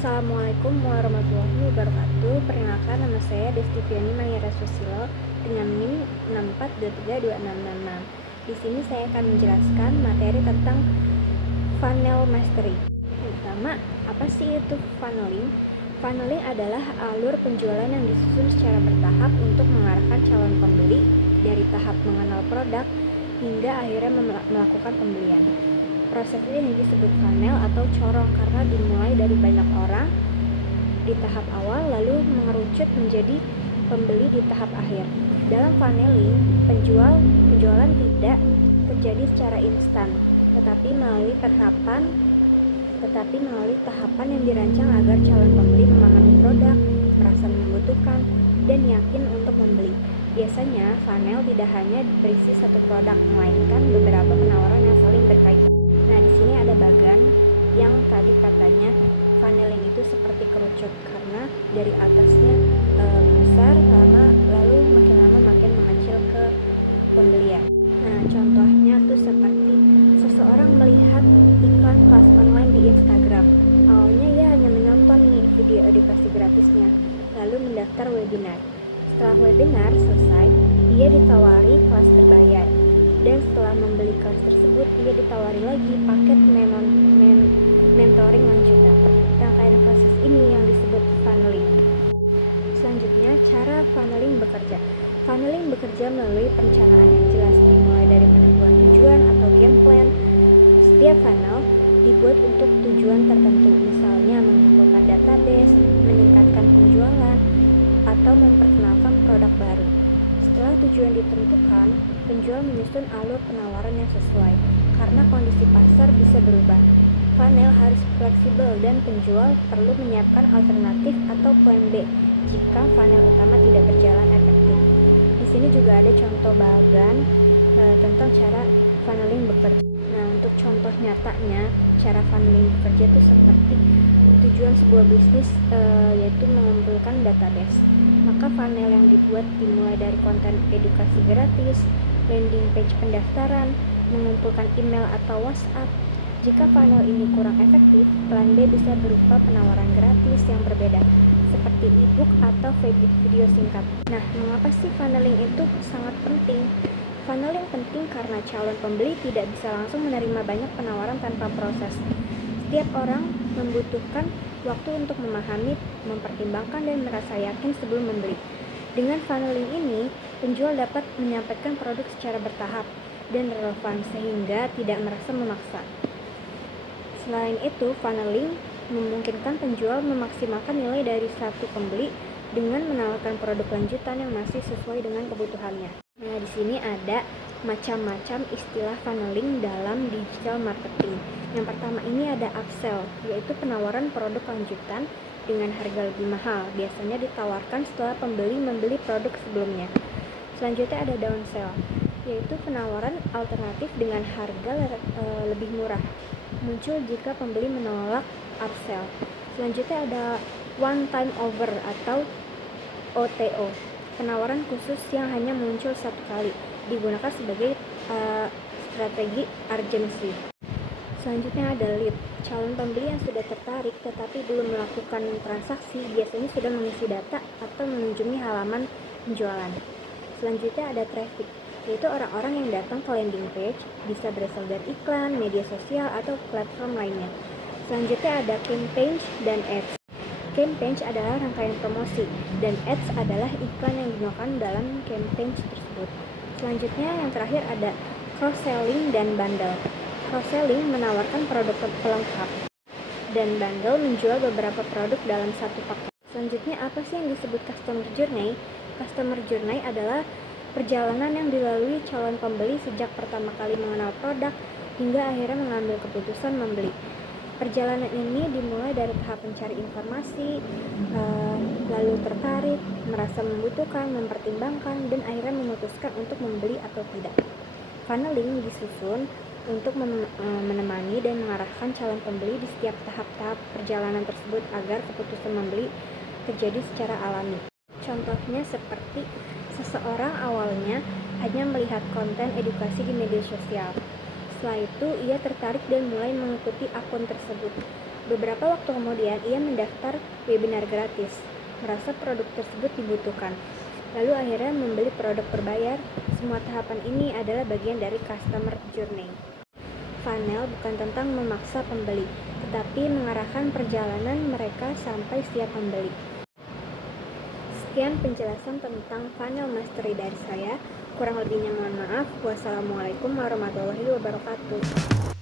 Assalamualaikum warahmatullahi wabarakatuh. Perkenalkan, nama saya Destiviani Mayara Susilo dengan NIM 64232666. Di sini saya akan menjelaskan materi tentang funnel mastery. Pertama, apa sih itu funneling? Funneling adalah alur penjualan yang disusun secara bertahap untuk mengarahkan calon pembeli dari tahap mengenal produk hingga akhirnya melakukan pembelian. Proses ini disebut funnel atau corong karena dimulai dari banyak orang di tahap awal lalu mengerucut menjadi pembeli di tahap akhir. Dalam funneling, penjualan tidak terjadi secara instan, tetapi melalui tahapan yang dirancang agar calon pembeli memahami produk, merasa membutuhkan, dan yakin untuk membeli. Biasanya, funnel tidak hanya berisi satu produk, melainkan beberapa penawaran yang saling berkaitan. Nah, di sini ada bagan yang tadi katanya funneling itu seperti kerucut karena dari atasnya besar lalu makin lama makin mengecil ke pembelian. Nah, contohnya tuh seperti seseorang melihat iklan kelas online di Instagram. Awalnya ia hanya menonton nih video edukasi gratisnya, lalu mendaftar webinar. Setelah webinar selesai, ia ditawari kelas berbayar. Dan setelah membeli kelas tersebut, ia ditawari lagi paket mentoring lanjutan. Rangkaian proses ini yang disebut funneling. Selanjutnya, cara funneling bekerja. Funneling bekerja melalui perencanaan yang jelas, dimulai dari penentuan tujuan atau game plan. Setiap funnel dibuat untuk tujuan tertentu, misalnya mengumpulkan database, meningkatkan penjualan, atau memperkenalkan produk baru. Setelah tujuan ditentukan, penjual menyusun alur penawaran yang sesuai, karena kondisi pasar bisa berubah. Funnel harus fleksibel dan penjual perlu menyiapkan alternatif atau plan B jika funnel utama tidak berjalan efektif. Di sini juga ada contoh bagan tentang cara funneling bekerja. Nah, untuk contoh nyatanya, cara funneling bekerja itu seperti tujuan sebuah bisnis yaitu mengumpulkan database. Maka funnel yang dibuat dimulai dari konten edukasi gratis, landing page pendaftaran, mengumpulkan email atau WhatsApp. Jika funnel ini kurang efektif, plan B bisa berupa penawaran gratis yang berbeda, seperti e-book atau video singkat. Nah, mengapa sih funneling itu sangat penting? Funneling penting karena calon pembeli tidak bisa langsung menerima banyak penawaran tanpa proses. Setiap orang membutuhkan waktu untuk memahami, mempertimbangkan, dan merasa yakin sebelum membeli. Dengan funneling ini, penjual dapat menyampaikan produk secara bertahap dan relevan sehingga tidak merasa memaksa. Selain itu, funneling memungkinkan penjual memaksimalkan nilai dari satu pembeli dengan menawarkan produk lanjutan yang masih sesuai dengan kebutuhannya. Nah, di sini ada macam-macam istilah funneling dalam digital marketing. Yang pertama ini ada upsell, yaitu penawaran produk lanjutan dengan harga lebih mahal, biasanya ditawarkan setelah pembeli membeli produk sebelumnya. Selanjutnya ada downsell, yaitu penawaran alternatif dengan harga lebih murah, muncul jika pembeli menolak upsell. Selanjutnya ada one time offer atau OTO, penawaran khusus yang hanya muncul satu kali, digunakan sebagai strategi urgency. Selanjutnya ada lead, calon pembeli yang sudah tertarik tetapi belum melakukan transaksi biasanya sudah mengisi data atau mengunjungi halaman penjualan. Selanjutnya ada traffic, yaitu orang-orang yang datang ke landing page, bisa berasal dari iklan, media sosial, atau platform lainnya. Selanjutnya ada campaign dan ads. Campaign adalah rangkaian promosi, dan ads adalah iklan yang digunakan dalam campaign tersebut. Selanjutnya yang terakhir ada cross-selling dan bundle. Cross-selling menawarkan produk pelengkap, dan bundle menjual beberapa produk dalam satu paket. Selanjutnya, apa sih yang disebut customer journey? Customer journey adalah perjalanan yang dilalui calon pembeli sejak pertama kali mengenal produk hingga akhirnya mengambil keputusan membeli. Perjalanan ini dimulai dari tahap mencari informasi, lalu tertarik, merasa membutuhkan, mempertimbangkan, dan akhirnya memutuskan untuk membeli atau tidak. Funneling disusun untuk menemani dan mengarahkan calon pembeli di setiap tahap-tahap perjalanan tersebut agar keputusan membeli terjadi secara alami. Contohnya seperti seseorang awalnya hanya melihat konten edukasi di media sosial. Setelah itu, ia tertarik dan mulai mengikuti akun tersebut. Beberapa waktu kemudian, ia mendaftar webinar gratis, merasa produk tersebut dibutuhkan. Lalu akhirnya membeli produk berbayar. Semua tahapan ini adalah bagian dari customer journey. Funnel bukan tentang memaksa pembeli, tetapi mengarahkan perjalanan mereka sampai siap membeli. Sekian penjelasan tentang funnel mastery dari saya. Kurang lebihnya mohon maaf. Wassalamualaikum warahmatullahi wabarakatuh.